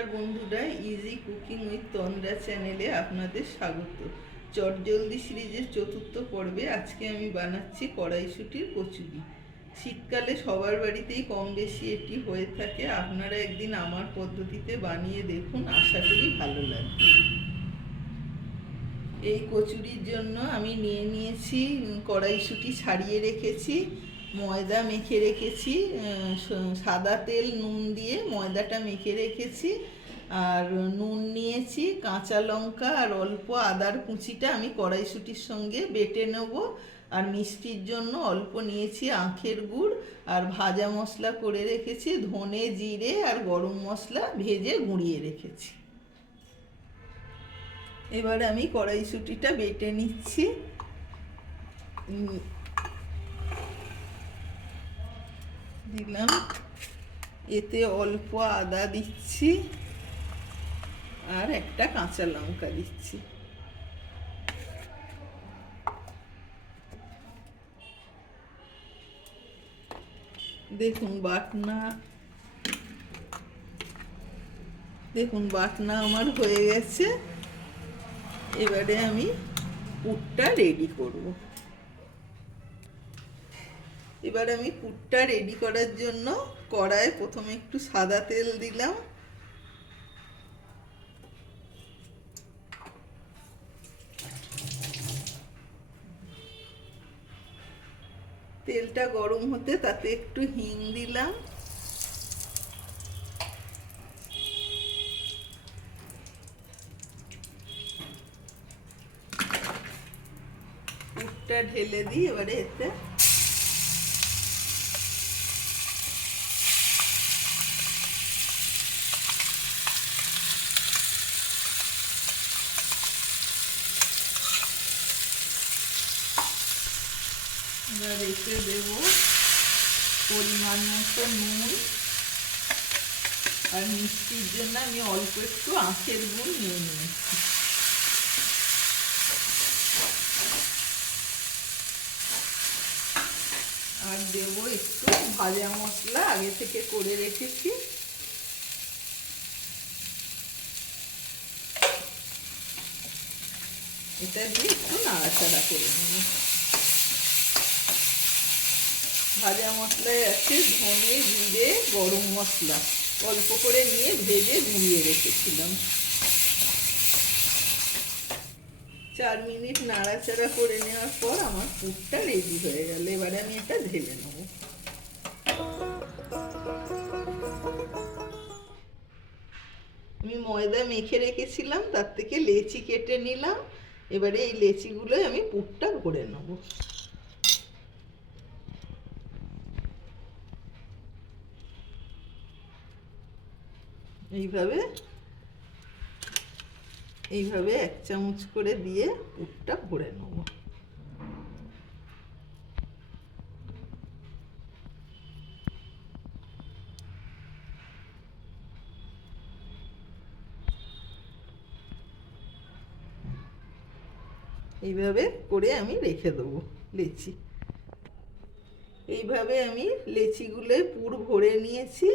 নমস্কার বন্ধুরা, easy cooking with তন্দ্রা চ্যানেলে আপনাদের স্বাগত। চটজলদি সিরিজের চতুর্থ পর্বে আজকে আমি বানাচ্ছি কড়াইশুঁটির কচুরি। শীতকালে সবার বাড়িতেই কম বেশি এটি হয়ে থাকে। আপনারা একদিন আমার পদ্ধতিতে বানিয়ে দেখুন, আশা করি ভালো লাগবে। এই কচুরির জন্য আমি নিয়ে নিয়েছি কড়াইশুঁটি ছাড়িয়ে রেখেছি, ময়দা মেখে রেখেছি, সাদা তেল নুন দিয়ে ময়দাটা মেখে রেখেছি, আর নুন নিয়েছি, কাঁচা লঙ্কা আর অল্প আদার কুচিটা আমি কড়াইশুঁটির সঙ্গে বেটে নেব। আর মিষ্টির জন্য অল্প নিয়েছি আখের গুড়, আর ভাজা মশলা করে রেখেছি, ধনে জিরে আর গরম মশলা ভেজে গুঁড়িয়ে রেখেছি। এবার আমি কড়াইশুঁটিটা বেটে নিচ্ছি। দিলাম, এতে অল্প আদা দিচ্ছি আর একটা কাঁচা লঙ্কা দিচ্ছি। দেখুন বাটনা আমার হয়ে গেছে। এবারে আমি পুরটা রেডি করব। এবার আমি পুরটা রেডি করার জন্য কড়াইয়ে প্রথমে একটু সাদা তেল দিলাম, তেলটা গরম হতে তাতে একটু হিং দিলাম, পুরটা ঢেলে দিই। এবারে এতে রেখে দেব পরিমাণ মতো নুন, আর মিষ্টির জন্য আমি অল্প একটু আখের গুড় নিয়ে নিয়েছি। আর দেব একটু ভাজা মশলা আগে থেকে করে রেখেছি। এটা দিয়ে একটু নাড়াচাড়া করে নেব। ভাজা মশলায় আছে ধনে জিরে গরম মশলা, অল্প করে নিয়ে ভেজে গুঁড়িয়ে রেখেছিলাম। 4 মিনিট নাড়াচাড়া করে নেওয়ার পর আমার পুরটা রেডি হয়ে গেল। এবারে আমি এটা ঢেলে নেব। আমি ময়দা মেখে রেখেছিলাম, তার থেকে লেচি কেটে নিলাম। এবারে এই লেচিগুলোই আমি পুরটা ভরে নেব। এইভাবে 1 চামচ করে দিয়ে পুরটা ভরে নেব। এইভাবে করে আমি রেখে দেবো লেচি। এইভাবে আমি লেচিগুলো পুর ভরে নিয়েছি।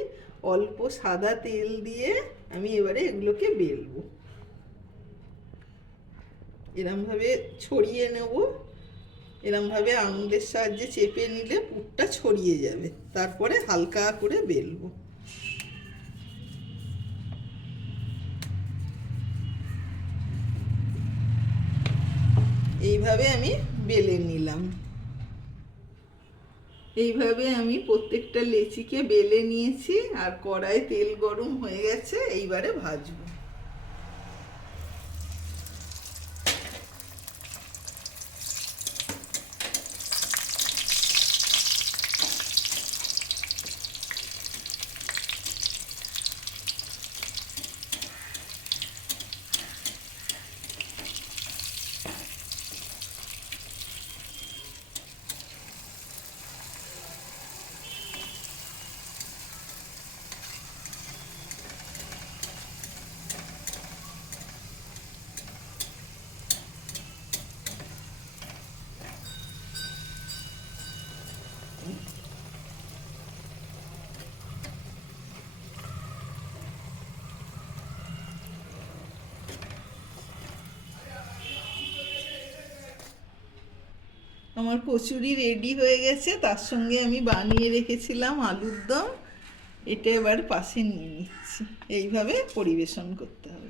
অল্প সাদা তেল দিয়ে আমি এবারে এগুলোকে বেলবো। এরমভাবে ছড়িয়ে নেব। এরমভাবে আঙুলের সাহায্যে চেপে নিলে পুরটা ছড়িয়ে যাবে। তারপরে হালকা করে বেলবো। এইভাবে আমি বেলে নিলাম। এইভাবে আমি প্রত্যেকটা লেচিকে বেলে নিয়েছি। আর কড়াইয়ে তেল গরম হয়ে গেছে, এইবারে ভাজবো। আমার কচুরি রেডি হয়ে গেছে, তার সঙ্গে আমি বানিয়ে রেখেছিলাম আলুর দম। এটা এবার পাশে নিয়ে নিচ্ছি। এইভাবে পরিবেশন করতে হবে।